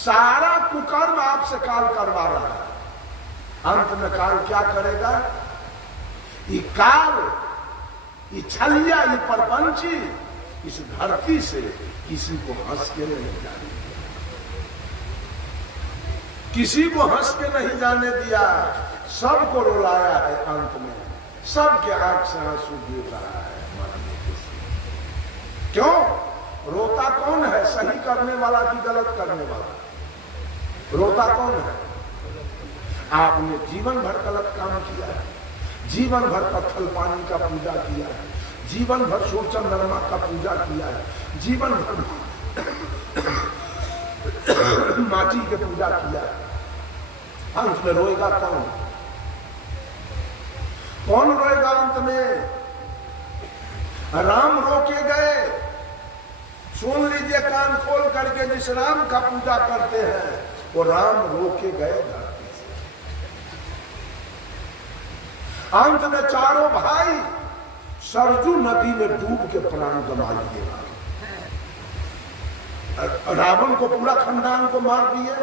सारा कुकर्म आपसे काल करवा रहा है। अंत में काल क्या करेगा? ये काल, ये छलिया, ये परपंची इस धरती से किसी को हंस के नहीं जाने दिया, किसी को हंस के नहीं जाने दिया। सबको रुलाया है। अंत में सबके आंख से आंसू गिर रहा है मरने के समय। क्यों? रोता कौन है? सही करने वाला कि गलत करने वाला? रोता कौन है? आपने जीवन भर गलत काम किया है, जीवन भर पत्थर पानी का पूजा किया है, जीवन भर सूर्य चंद्रमा का पूजा किया है, जीवन भर माटी के पूजा किया है। अंत में रोएगा कौन? कौन रोएगा अंत में? राम रोके गए। सुन लीजिए कान खोल करके, जिस राम का पूजा करते हैं वो राम रोके गए धरती से। अंत में चारों भाई सरजू नदी में डूब के प्राण गंवा लिए। रावण को पूरा खानदान को मार दिए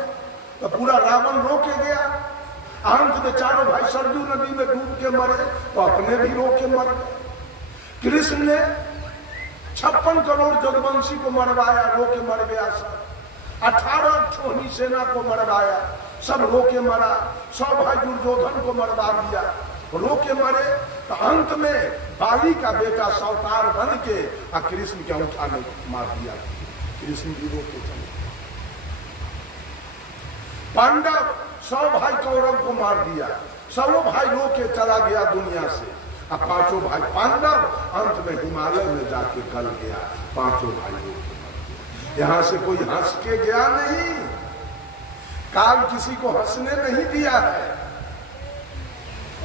तो पूरा रावण रोके गया। अंत में चारों भाई सरजू नदी में डूब के मरे तो अपने भी रोके मर गए। कृष्ण ने 56 करोड़ जगवंशी को मरवाया, रोके मर गया सब। 18 छोहनी सेना को मरवाया, सब रोके मरा। 100 भाई दुर्योधन को मरवा दिया, रोके मरे। तो अंत में बाली का बेटा सौतार बन के कृष्ण के अंगूठा में मार दिया। कृष्ण भी रोके चले। पांडव 100 भाई कौरव को मार दिया, 100 भाई रोके चला गया दुनिया से। अब 5 भाई पांडव अंत में हिमालय में जाके गल गया। 5 भाई रोके। यहां से कोई हंस के गया नहीं, काल किसी को हंसने नहीं दिया है।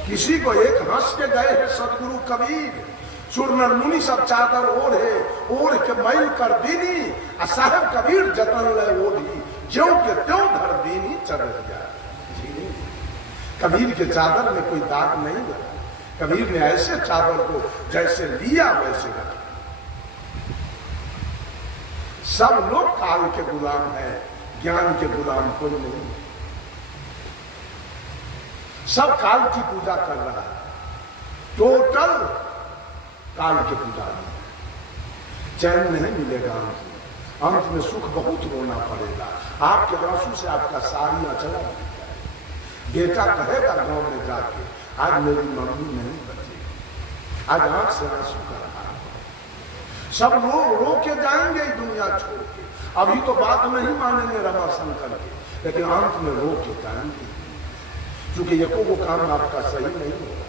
किसी को एक हंस के गए हैं सदगुरु कबीर। सुरनर मुनि सब चादर ओढ़े, ओढ़ के मैल कर दीनी, साहब कबीर जतन ले ओढ़ी, ज्यों के त्यों धर दीनी चरहिया। कबीर के चादर में कोई दाग नहीं है। कबीर ने ऐसे चादर को जैसे लिया वैसे रखा। सब लोग काल के गुलाम हैं, ज्ञान के गुलाम कोई नहीं। सब काल की पूजा कर रहा है, टोटल काल के पूजा में। चैन नहीं मिलेगा अंत में सुख बहुत रोना पड़ेगा। आपके आंसू से आपका सारी अचला बन जाए। बेटा कहेगा गांव में जाके, आज मेरी मम्मी नहीं बची, आज आंख से आंसू कर रहा है। सब लोग रो के जाएंगे दुनिया छोड़ के। अभी तो बात नहीं मानेंगे रमाशंकर के, लेकिन अंत में रो के जाएंगे, क्योंकि ये को काम आपका सही नहीं होगा।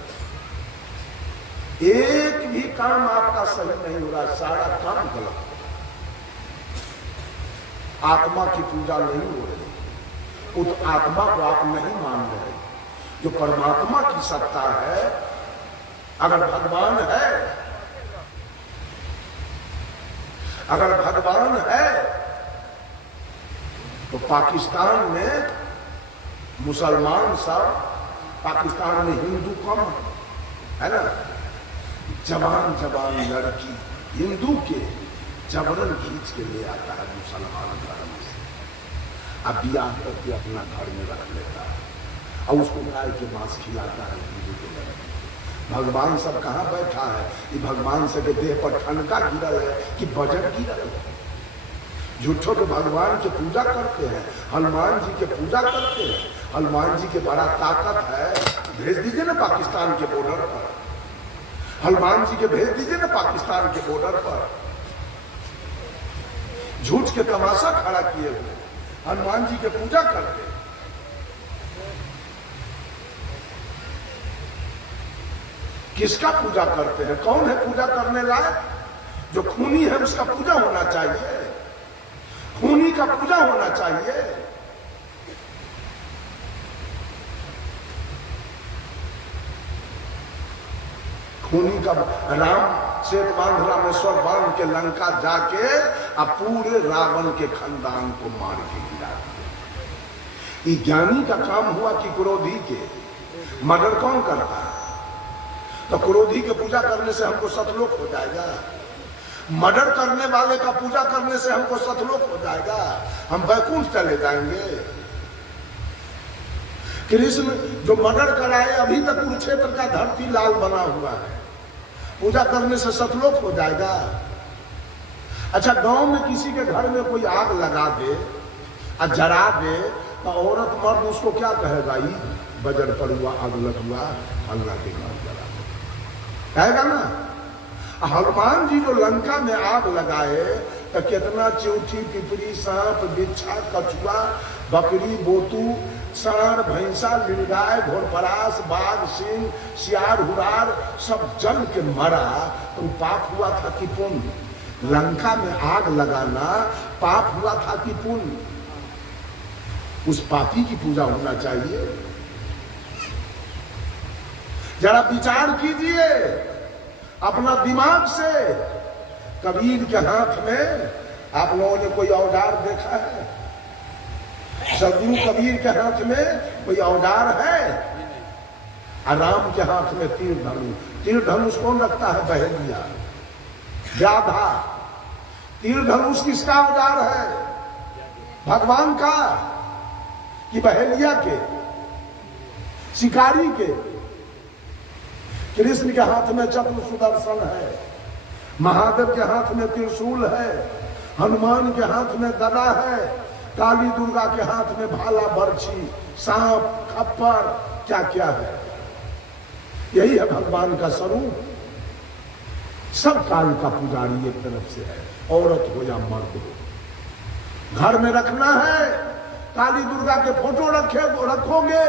एक भी काम आपका सही नहीं हो रहा, सारा काम गलत हो। आत्मा की पूजा नहीं हो रही, उस आत्मा को आप नहीं मान रहे। जो परमात्मा की सत्ता है, अगर भगवान है, अगर भगवान है तो पाकिस्तान में मुसलमान सब, पाकिस्तान में हिंदू कम है ना। जवान जवान लड़की हिंदू के जबरन खींच के ले आता है मुसलमान धर्म से, अब ब्याह करके अपना घर में रख लेता है और उसको गाय के मांस खिलाता है हिंदू के लड़के। भगवान सब कहाँ बैठा है? ये भगवान से के देह पर ठनका गिरल है कि बजट गिरल है। झूठों के भगवान की पूजा करते हैं, हनुमान जी की पूजा करते हैं। हनुमान जी के बड़ा ताकत है, भेज दीजिए ना पाकिस्तान के बॉर्डर पर। हनुमान जी के भेज दीजिए ना पाकिस्तान के बॉर्डर पर। झूठ के तमाशा खड़ा किए हुए हनुमान जी के पूजा करते। किसका पूजा करते हैं? कौन है पूजा करने लायक? जो खूनी है उसका पूजा होना चाहिए, खूनी का पूजा होना चाहिए। खूनी का राम श्वेत बांध रामेश्वर बांध के लंका जाके अब पूरे रावण के खानदान को मार के गिरा दिया। ये ज्ञानी का काम हुआ कि क्रोधी के? मर्डर कौन करता है? तो क्रोधी के पूजा करने से हमको सतलोक हो जाएगा? मर्डर करने वाले का पूजा करने से हमको सतलोक हो जाएगा, हम वैकुंठ चले जाएंगे। कृष्ण जो मर्डर कराए, अभी तक कुरुक्षेत्र का धरती लाल बना हुआ है, पूजा करने से सतलोक हो जाएगा। अच्छा, गांव में किसी के घर में कोई आग लगा दे और जरा दे तो औरत मर्द उसको क्या कहेगा? ई बजर पर हुआ, आग लग हुआ, अल्लाह के घर जला कहेगा ना। हनुमान जी जो लंका में आग लगाए तो कितना चौथी, पिपरी, सांप, बिच्छा, कछुआ, बकरी, बोतू, सांड, भैंसा, नीलगाय, घोरपरास, बाघ, सिंह, सियार, हुरार सब जल के मरा। तो पाप हुआ था कि पुण्य? लंका में आग लगाना पाप हुआ था कि पुण्य? उस पापी की पूजा होना चाहिए। जरा विचार कीजिए अपना दिमाग से। कबीर के हाथ में आप लोगों ने कोई औजार देखा है? सदगुरु कबीर के हाथ में कोई औजार है? और राम के हाथ में तीर धनुष। तीर धनुष कौन रखता है? बहेलिया, व्याधा। तीर धनुष किसका औजार है? भगवान का कि बहेलिया के, शिकारी के? कृष्ण के हाथ में चक्र सुदर्शन है, महादेव के हाथ में त्रिशूल है, हनुमान के हाथ में गदा है, काली दुर्गा के हाथ में भाला, बर्छी, सांप, खप्पर, क्या क्या है। यही है भगवान का स्वरूप। सब काल का पुजारी एक तरफ से है, औरत हो या मर्द हो। घर में रखना है, काली दुर्गा के फोटो रखोगे,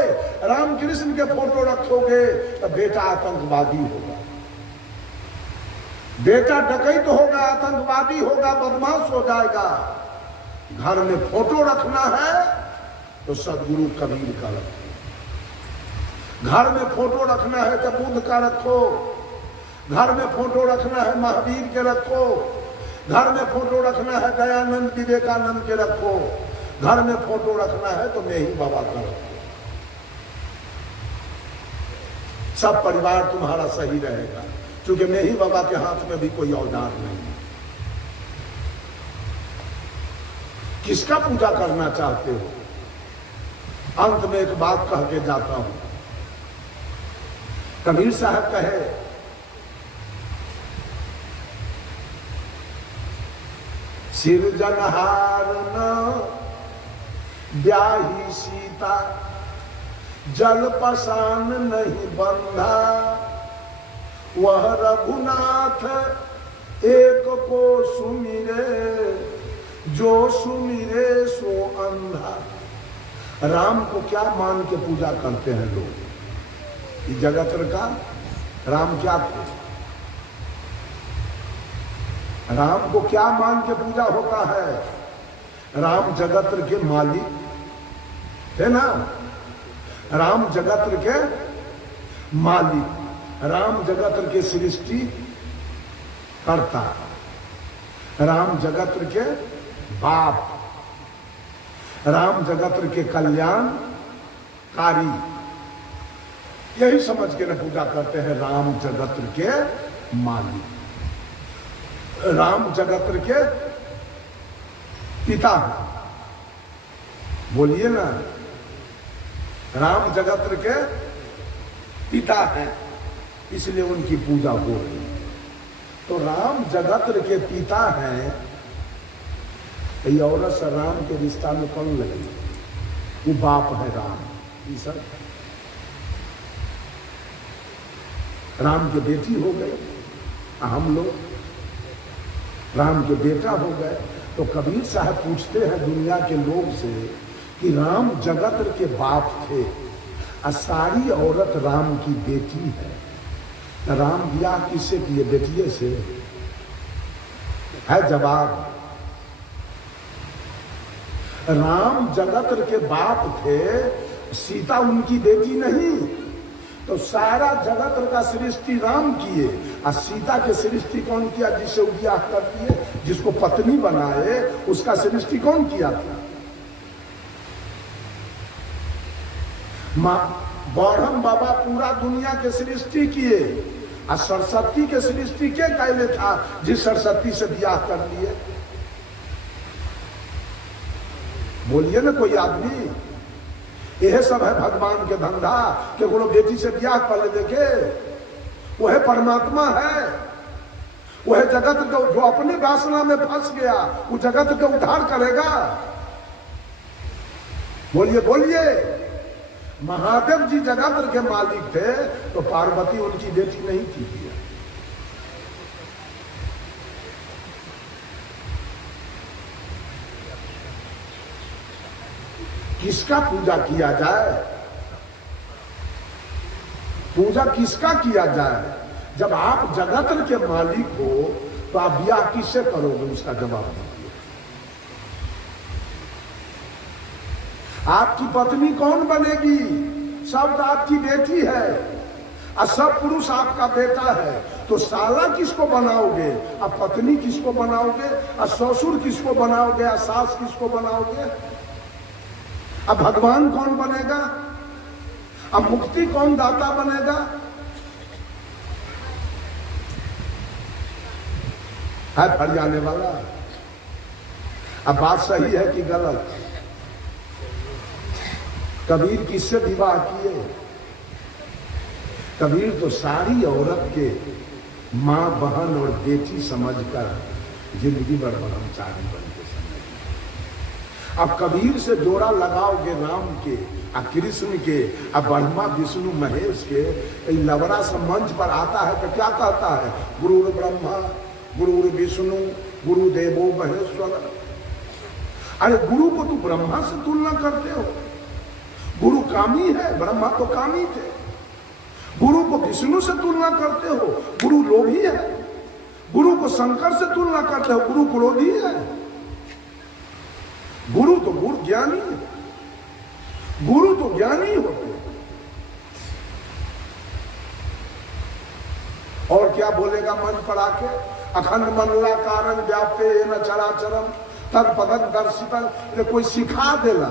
राम कृष्ण के फोटो रखोगे तो बेटा आतंकवादी होगा, बेटा डकैत होगा, आतंकवादी होगा, बदमाश हो जाएगा। घर में फोटो रखना है तो सदगुरु कबीर का रखो। घर में फोटो रखना है तो बुद्ध का रखो। घर में फोटो रखना है महावीर के रखो। घर में फोटो रखना है दयानंद, विवेकानंद के रखो। घर में फोटो रखना है तो मेही बाबा का रखो। सब परिवार तुम्हारा सही रहेगा, क्योंकि मेही बाबा के हाथ में भी कोई औजार नहीं है। किसका पूजा करना चाहते हो? अंत में एक बात कह के जाता हूं। कबीर साहब कहे, सिरजनहार न ब्याही सीता, जल पसान नहीं बंधा, वह रघुनाथ एक को सुमिरे, जो सुमिरे सो अंधा। राम को क्या मान के पूजा करते हैं लोग? इस जगत का राम क्या थे? राम को क्या मान के पूजा होता है? राम जगत के मालिक है ना, राम जगत के मालिक, राम जगत के सृष्टि करता, राम जगत के बाप, राम जगत के कल्याणकारी। यही समझ के न पूजा करते हैं राम जगत के मालिक, राम जगत के पिता है। बोलिए ना, राम जगत के पिता है, इसलिए उनकी पूजा हो रही है। तो राम जगत के पिता हैं, ये औरत से राम के रिश्ता में कौन लगी? वो बाप है राम। ये सब राम के बेटी हो गए, हम लोग राम के बेटा हो गए। तो कबीर साहब पूछते हैं दुनिया के लोग से कि राम जगत के बाप थे और सारी औरत राम की बेटी है, राम ब्याह किससे किए? बेटिए से है जवाब। राम जगत के बाप थे, सीता उनकी बेटी नहीं। तो सारा जगत का सृष्टि राम किए और सीता के सृष्टि कौन किया? जिसे ब्याह कर दिए, जिसको पत्नी बनाए, उसका सृष्टि कौन किया था? मां ब्रह्म बाबा पूरा दुनिया के सृष्टि किए और सरस्वती के सृष्टि के कहले था जिस सरस्वती से ब्याह कर लिए। बोलिए ना कोई आदमी, यह सब है भगवान के धंधा कि वो बेटी से ब्याह कर ले देखे। वह परमात्मा है, वह जगत को जो अपने वासना में फंस गया वो जगत को उद्धार करेगा। बोलिए बोलिए। महादेव जी जगत के मालिक थे तो पार्वती उनकी बेटी नहीं थी। किसका पूजा किया जाए? पूजा किसका किया जाए? जब आप जगत के मालिक हो तो आप ब्याह किससे करोगे? उसका जवाब दीजिए। आपकी पत्नी कौन बनेगी? सब आपकी बेटी है और सब पुरुष आपका बेटा है। तो साला किसको बनाओगे? अब पत्नी किसको बनाओगे? और ससुर किसको बनाओगे? और सास किसको बनाओगे? अब भगवान कौन बनेगा? अब मुक्ति कौन दाता बनेगा? है फरियाने वाला। अब बात सही है कि गलत? कबीर किससे विवाह किए? कबीर तो सारी औरत के मां, बहन और बेटी समझकर जिंदगी भर ब्रह्मचारी बन के समझ। अब कबीर से जोड़ा लगाओगे राम के और कृष्ण के और ब्रह्मा विष्णु महेश के। लवड़ा से मंच पर आता है तो क्या कहता है? गुरुर ब्रह्मा गुरुर विष्णु गुरुदेवो महेश्वर। अरे गुरु को तू ब्रह्मा से तुलना करते हो? गुरु कामी है, ब्रह्मा तो कामी थे। गुरु को विष्णु से तुलना करते हो, गुरु लोभी है। गुरु को शंकर से तुलना करते हो, गुरु क्रोधी है। गुरु तो गुरु ज्ञानी है, गुरु तो ज्ञानी होते। और क्या बोलेगा मंच पर आके? अखंड मंडलाकारं व्याप्ते न चराचरम तत्पदं दर्शितं। कोई सिखा देला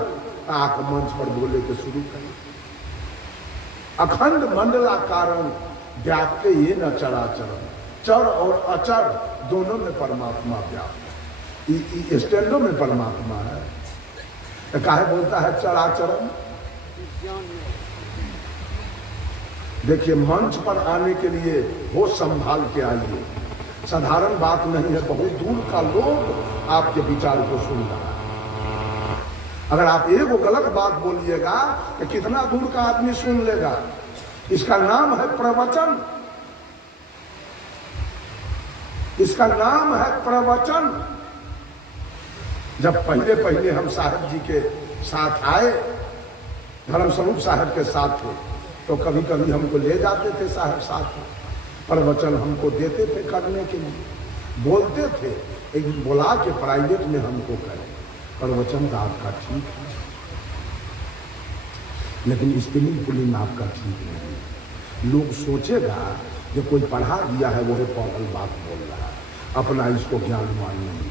आके मंच पर बोले के शुरू करें। अखंड मंडलाकारं व्याप्ते ये न चराचरम। चर और अचर दोनों में परमात्मा व्याप्त। स्टैंडो में परमात्मा है। तो काहे बोलता है चराचरम? देखिए, मंच पर आने के लिए होश संभाल के आइए। साधारण बात नहीं है। बहुत दूर का लोग आपके विचार को सुन रहा है। अगर आप एक गलत बात बोलिएगा तो कितना दूर का आदमी सुन लेगा। इसका नाम है प्रवचन। इसका नाम है प्रवचन। जब पहले पहले हम साहब जी के साथ आए, धर्मस्वरूप साहब के साथ थे, तो कभी कभी हमको ले जाते थे साहब साथ में। प्रवचन हमको देते थे करने के लिए, बोलते थे। एक बुला के प्राइवेट में हमको कहे प्रवचन का आपका ठीक है, लेकिन स्पेलिंग पुलिंग आपका ठीक नहीं। लोग सोचेगा जो कोई पढ़ा दिया है वो पागल बात बोल रहा है, अपना इसको ज्ञानवान नहीं।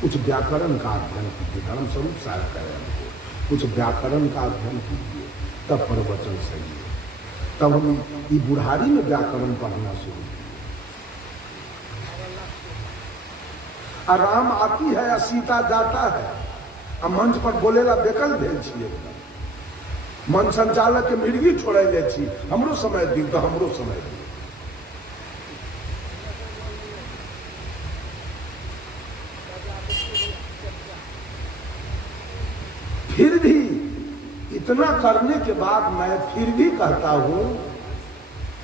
कुछ व्याकरण का अध्ययन कीजिए। धर्मस्वरूप साहब कहे हमको कुछ व्याकरण का अध्ययन कीजिए, तब प्रवचन सही है। तब हम ये बुढ़ारी में व्याकरण पढ़ना शुरू किए। राम आती है या सीता जाता है, आ मंच पर बोलेला बेकल भेल छिए। मन संचालक के मिर्गी छोड़े ले छी, हमरो समय दी तो हमरो समय दी। फिर भी इतना करने के बाद मैं फिर भी कहता हूं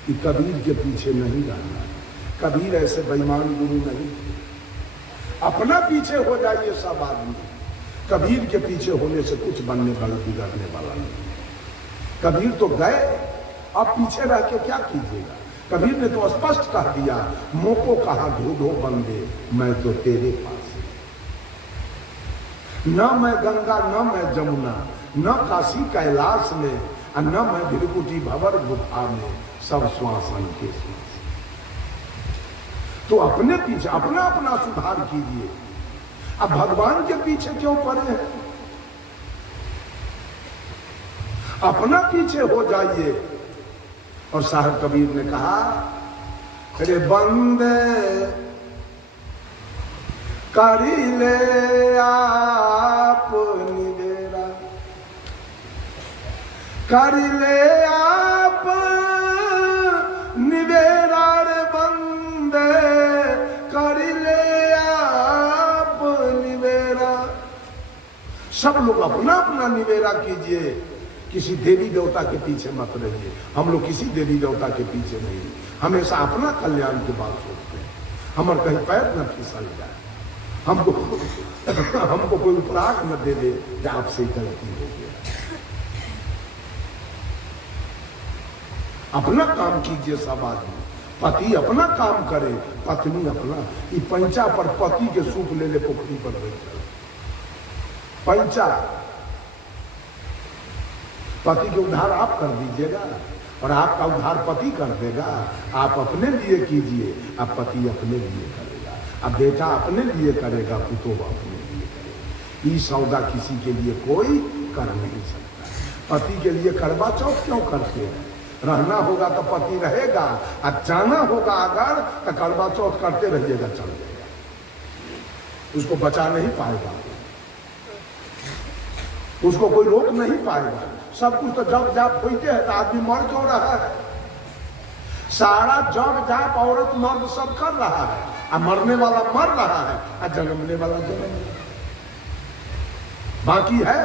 कि कबीर के पीछे नहीं रहना। कबीर ऐसे बेईमान गुरु नहीं थे। अपना पीछे हो जाइए सब आदमी। कबीर के पीछे होने से कुछ बनने वाला बिगड़ने वाला नहीं। कबीर तो गए, अब पीछे रह के क्या कीजिएगा? कबीर ने तो स्पष्ट कह दिया, मोको कहा ढूंढो बंदे मैं तो तेरे पास। न मैं गंगा न मैं जमुना, न काशी कैलाश में, न मैं भृकुटी भंवर गुफा में, सब श्वासन के श्वास। तो अपने पीछे अपना अपना सुधार कीजिए। अब भगवान के पीछे क्यों पड़े हैं? अपना पीछे हो जाइए। और साहब कबीर ने कहा रे बंदे करी ले आप निवेरा, करी ले आप निवेरा रे बंदे करी ले आप निवेरा। सब लोग अपना अपना निवेरा कीजिए, किसी देवी देवता के पीछे मत रहिए। हम लोग किसी देवी देवता के पीछे नहीं, हमेशा अपना कल्याण की बात सोचते हैं। हमारे कहीं पैर न फिसल जाए, हमको कोई उपराग न दे दे कि आपसे गलती हो गया। अपना काम कीजिए सब आदमी, पति अपना काम करे, पत्नी अपना। ये पैंचा पर पति के सूप ले ले पोखरी पर बैठे, पैंचा पति के उद्धार आप कर दीजिएगा और आपका उद्धार पति कर देगा। आप अपने लिए कीजिए, अब पति अपने लिए करेगा, अब बेटा अपने लिए करेगा, पुतोह अपने लिए करेगा। ये सौदा किसी के लिए कोई कर नहीं सकता। पति के लिए करवा चौथ क्यों करते हैं? रहना होगा तो पति रहेगा, और जाना होगा अगर तो करवा चौथ करते रहिएगा, चल जाएगा, उसको बचा नहीं पाएगा, उसको कोई रोक नहीं पाएगा। सब कुछ तो जब जाप होते है तो आदमी मर क्यों रहा है? सारा जब जाप औरत मर्द सब कर रहा है, और मरने वाला मर रहा है और जन्मने वाला जन्म बाकी है।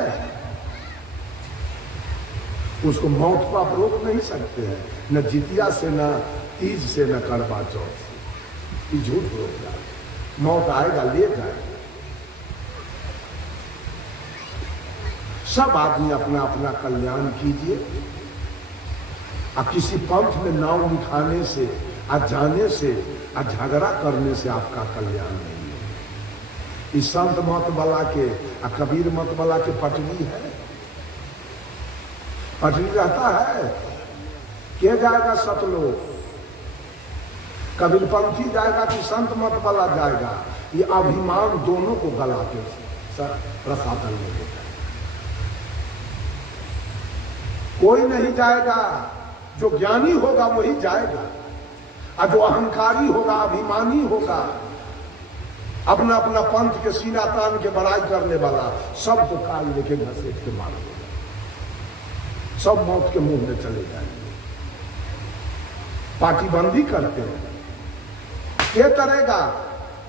उसको मौत को आप रोक नहीं सकते हैं, न जितिया से, न तीज से, न करवा चौथ से। झूठ रोक जाए, मौत आएगा ले जाएगा। सब आदमी अपना अपना कल्याण कीजिए, और किसी पंथ में नाव लिखाने से, और जाने से, और झगड़ा करने से आपका कल्याण नहीं है। इस संत मत वाला के और कबीर मत वाला के पटरी है, पटरी रहता है, के जाएगा सतलोक? कबीरपंथी जाएगा कि संत मत वाला जाएगा? ये अभिमान दोनों को गला के रसातल में देता है। कोई नहीं जाएगा, जो ज्ञानी होगा वही जाएगा, और जो अहंकारी होगा, अभिमानी होगा, अपना अपना पंथ के सीना तान के बड़ाई करने वाला, सबको काल लेके घसीट के मार देगा, सब मौत के मुंह में चले जाएंगे। पार्टीबंदी करते हैं, ये तरेगा।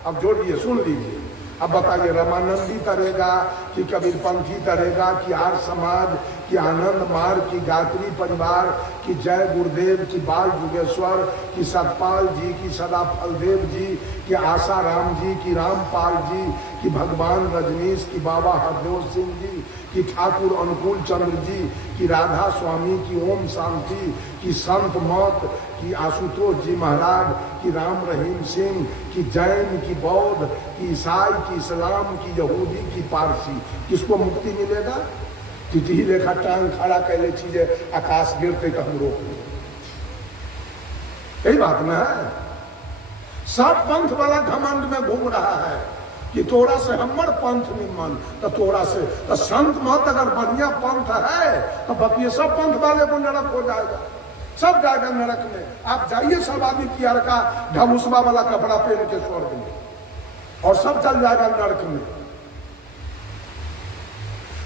अब जोड़िए, सुन लीजिए, अब बताइए, रामानंदी तरेगा कि कबीरपंथी तरेगा कि आर्य समाज कि आनंद मार्ग की गायत्री परिवार की जय गुरुदेव की बाल जुगेश्वर की सतपाल जी की सदा फलदेव जी की आशा राम जी की रामपाल जी की भगवान रजनीश की बाबा हरदेव सिंह जी की ठाकुर अनुकूल चंद्र जी की राधा स्वामी की ओम शांति की संत मौत की आशुतोष जी महाराज की राम रहीम सिंह की जैन की बौद्ध की ईसाई की इस्लाम की यहूदी की पारसी, किसको मुक्ति मिलेगा? कि ही लेखा टांग खड़ा कैले चीजें आकाश गिरते तो हम रोक लें, यही बात ना है। सब पंथ वाला घमंड में घूम रहा है कि तोरा से हमर पंथ निमन, तो तोरा से तो संत मत अगर बढ़िया पंथ है तो बाकी सब पंथ वाले को नरक हो जाएगा, सब जाएगा नरक में। आप जाइए सब आदमी पियर का ढबुसबा वाला कपड़ा पहन के स्वर्ग में, और सब चल जाएगा नरक में।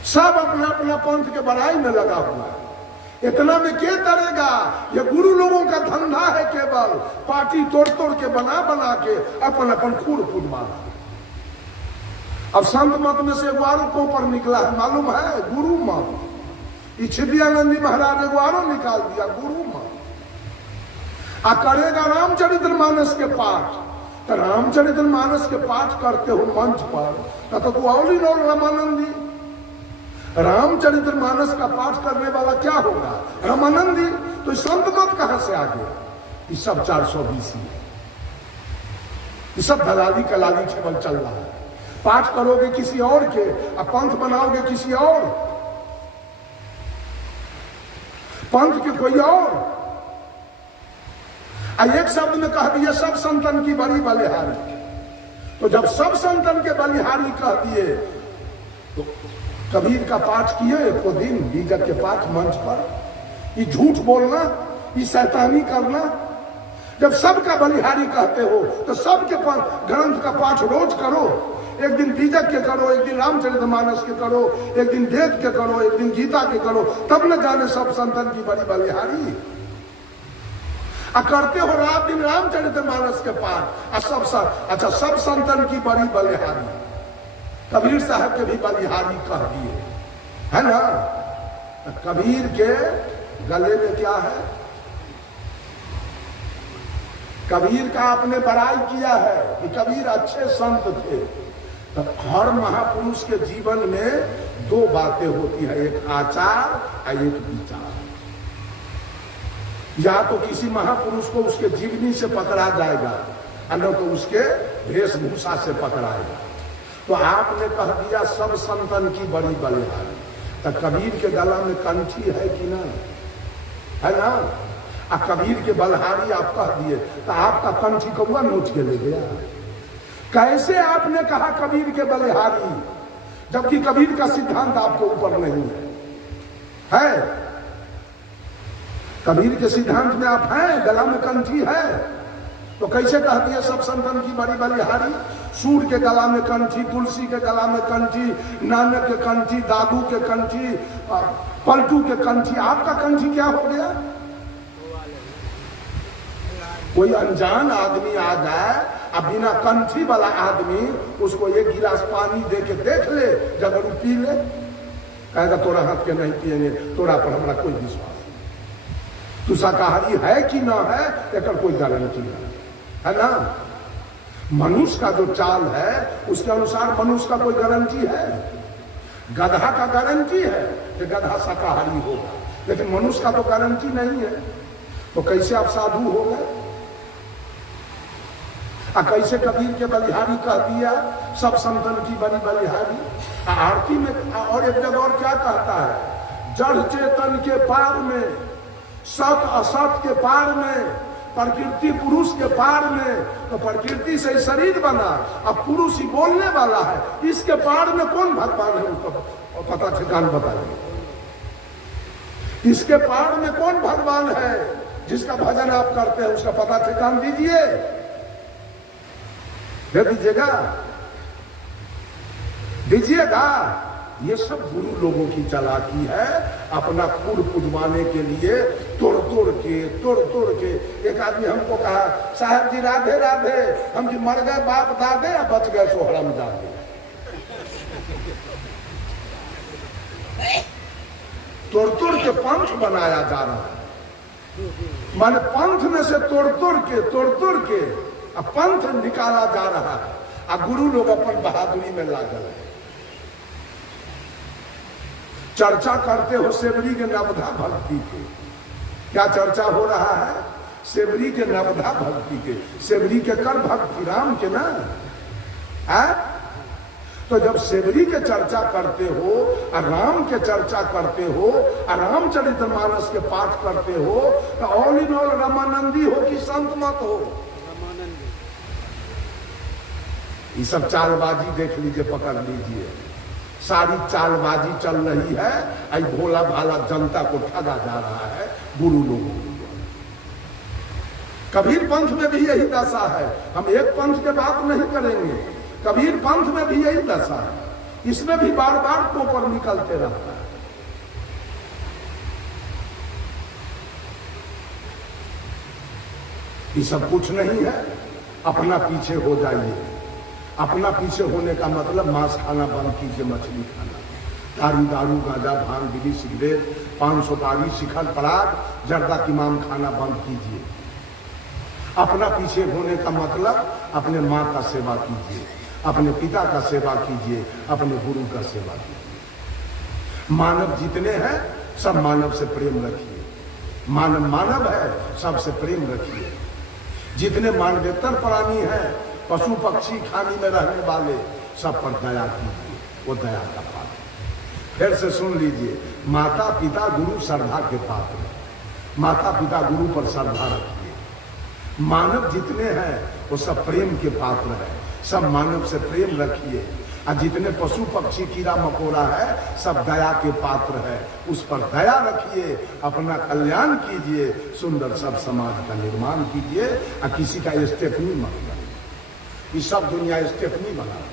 सब अपना अपना पंथ के बड़ाई में लगा हुआ है। इतना में क्या करेगा? ये गुरु लोगों का धंधा है, केवल पार्टी तोड़ तोड़ के बना बना के अपन अपन खूर खुद मारा। अब संत मत में से एगो को पर निकला है, मालूम है? गुरु मत। ये छिपियानंदी महाराज एगो निकाल दिया, गुरु मत। आ करेगा रामचरितमानस के पाठ, तो रामचरितमानस के पाठ करते हो मंच पर, तो तू और रामानंदी। रामचरितमानस का पाठ करने वाला क्या होगा? रामानंदी। तो संत मत कहां से आ गया? ये सब 420 है, ये सब दलाली कलाली केवल चल रहा है। पाठ करोगे किसी और के, अब पंथ बनाओगे किसी और, पंथ के कोई और। एक शब्द में कह दिए सब संतन की बड़ी बलिहारी। तो जब सब संतन के बलिहारी कह दिए तो कबीर का पाठ किए एक दिन बीजक के पाठ मंच पर। ये झूठ बोलना, ये शैतानी करना, जब सबका बलिहारी कहते हो तो सबके ग्रंथ का पाठ रोज करो। एक दिन बीजक के करो, एक दिन रामचरितमानस के करो, एक दिन वेद के करो, एक दिन गीता के करो, तब न जाने सब संतन की बड़ी बलिहारी। करते हो रात दिन रामचरितमानस के पाठ, अच्छा सब संतन की बड़ी बलिहारी। कबीर साहब के भी बलिहारी कह दिए, है ना। कबीर के गले में क्या है? कबीर का आपने बड़ाई किया है कि कबीर अच्छे संत थे। तो हर महापुरुष के जीवन में दो बातें होती है, एक आचार और एक विचार। या तो किसी महापुरुष को उसके जीवनी से पकड़ा जाएगा, न तो उसके वेशभूषा से पकड़ाएगा। तो आपने कह दिया सब संतन की बड़ी बलिहारी। तो कबीर के गला में कंठी है कि ना? है ना। कबीर के बलिहारी आप कह दिए तो आपका कंठी कौआ नोच के ले गया। कैसे आपने कहा कबीर के बलिहारी, जबकि कबीर का सिद्धांत आपके ऊपर नहीं है? कबीर के सिद्धांत में आप हैं, गला में कंठी है, तो कैसे कह दिए सब संतन की बड़ी बलिहारी? सूर के गला में कंठी, तुलसी के गला में कंठी, नानक के कंठी, दादू के कंठी, पलटू के कंठी, आपका कंठी क्या हो गया? कोई अनजान आदमी आ जाए, अब बिना कंठी वाला आदमी उसको एक गिलास पानी दे के देख ले, जब पी ले, कहेगा तोरा हाथ के नहीं पिएंगे, तोरा पर हमारा कोई विश्वास नहीं। तू शाकाहारी है कि ना है एक कोई गारंटी नहीं है ना। मनुष्य का जो चाल है उसके अनुसार मनुष्य का कोई गारंटी है? गधा का गारंटी है कि गधा शाकाहारी होगा, लेकिन मनुष्य का तो गारंटी नहीं है। तो कैसे आप साधु हो गए? कैसे कबीर के बलिहारी कह दिया सब संतन की बड़ी बलिहारी? आरती में और एक जगह और क्या कहता है? जड़ चेतन के पार में, सत असत के पार में, प्रकृति पुरुष के पार में। तो प्रकृति से शरीर बना, अब पुरुष ही बोलने वाला है, इसके पार में कौन भगवान है उसको पता ठिकान बताइए। इसके पार में कौन भगवान है जिसका भजन आप करते हैं, उसका पता ठिकान दीजिए, दे दीजिएगा, दीजिएगा। ये सब गुरु लोगों की चालाकी है, अपना खुद पुजवाने के लिए तोड़ तोड़ के। एक आदमी हमको कहा, साहब जी राधे राधे, हम जी मर गए बाप दादे या बच गए सो हरम दादे। तोड़ के पंथ बनाया जा रहा है, मान पंथ में से तोड़ के अब पंथ निकाला जा रहा है। अब गुरु लोग अपन बहादुरी में लागल है। चर्चा करते हो सेवरी के नवधा भक्ति के, क्या चर्चा हो रहा है? सेवरी के नवधा भक्ति के। सेवरी के कर भक्ति राम के ना है? तो जब सेवरी के चर्चा करते हो और राम के चर्चा करते हो और रामचरितमानस के पाठ करते हो, तो ऑल इन ऑल रामानंदी हो कि संत मत हो? ये सब चालबाजी देख लीजिए, पकड़ लीजिए, सारी चालबाजी चल रही है। आई भोला भाला जनता को ठगा जा रहा है गुरु लोगों को। कबीर पंथ में भी यही दशा है। हम एक पंथ के बात नहीं करेंगे, कबीर पंथ में भी यही दशा है। इसमें भी बार बार पोपर निकलते रहता है। ये सब कुछ नहीं है। अपना पीछे हो जाइए। अपना पीछे होने का मतलब मांस खाना बंद कीजिए, मछली खाना, दारू गांजा भांग बीड़ी सिगरेट पान सुपारी शिखर पराग जर्दा किमाम खाना बंद कीजिए। अपना पीछे होने का मतलब अपने माँ का सेवा कीजिए, अपने पिता का सेवा कीजिए, अपने गुरु का सेवा कीजिए। मानव जितने हैं सब मानव से प्रेम रखिए। मानव है, सबसे प्रेम रखिए। जितने मानवेतर प्राणी हैं, पशु पक्षी खानी में रहने वाले, सब पर दया कीजिए, वो दया का पात्र। फिर से सुन लीजिए, माता पिता गुरु श्रद्धा के पात्र। माता पिता गुरु पर श्रद्धा रखिए। मानव जितने हैं वो सब प्रेम के पात्र हैं, सब मानव से प्रेम रखिए। और जितने पशु पक्षी कीड़ा मकोड़ा है सब दया के पात्र है, उस पर दया रखिए, अपना कल्याण कीजिए, सुंदर सब समाज का निर्माण कीजिए। और किसी का स्टेपनी मत बनिए, ये सब दुनिया स्टेपनी बनाता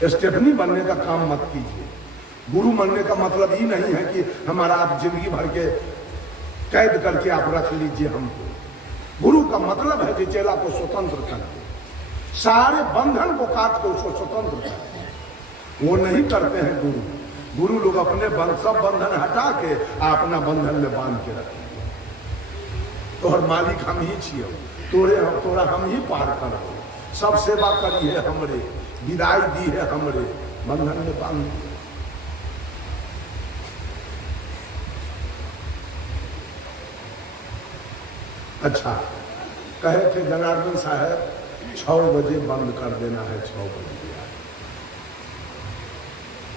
है, स्टेपनी बनने का काम मत कीजिए। गुरु बनने का मतलब ये नहीं है कि हमारा आप जिंदगी भर के कैद करके आप रख लीजिए हमको। गुरु का मतलब है कि चेला को स्वतंत्र कर दे, सारे बंधन को काट के उसको स्वतंत्र कर दे। वो नहीं करते हैं गुरु। गुरु लोग अपने सब बंधन हटा के अपना बंधन में बांध के रखेंगे। तोहर मालिक हम ही छिए, तोरा हम ही पार करो, सब सेवा करी है हमरे, विदाई दी है हमरे, बंधन में बांध दिए। अच्छा, कहे थे जनार्दन साहब 6 बजे बंद कर देना है, 6 बजे।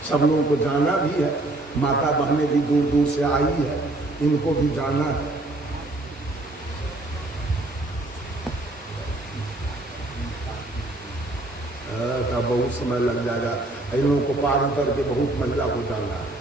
सब लोगों को जाना भी है, माता बहनें भी दूर दूर से आई है, इनको भी जाना है। बहुत समय लग जाएगा, इन लोगों को पार उतर के बहुत महिला को जाना है।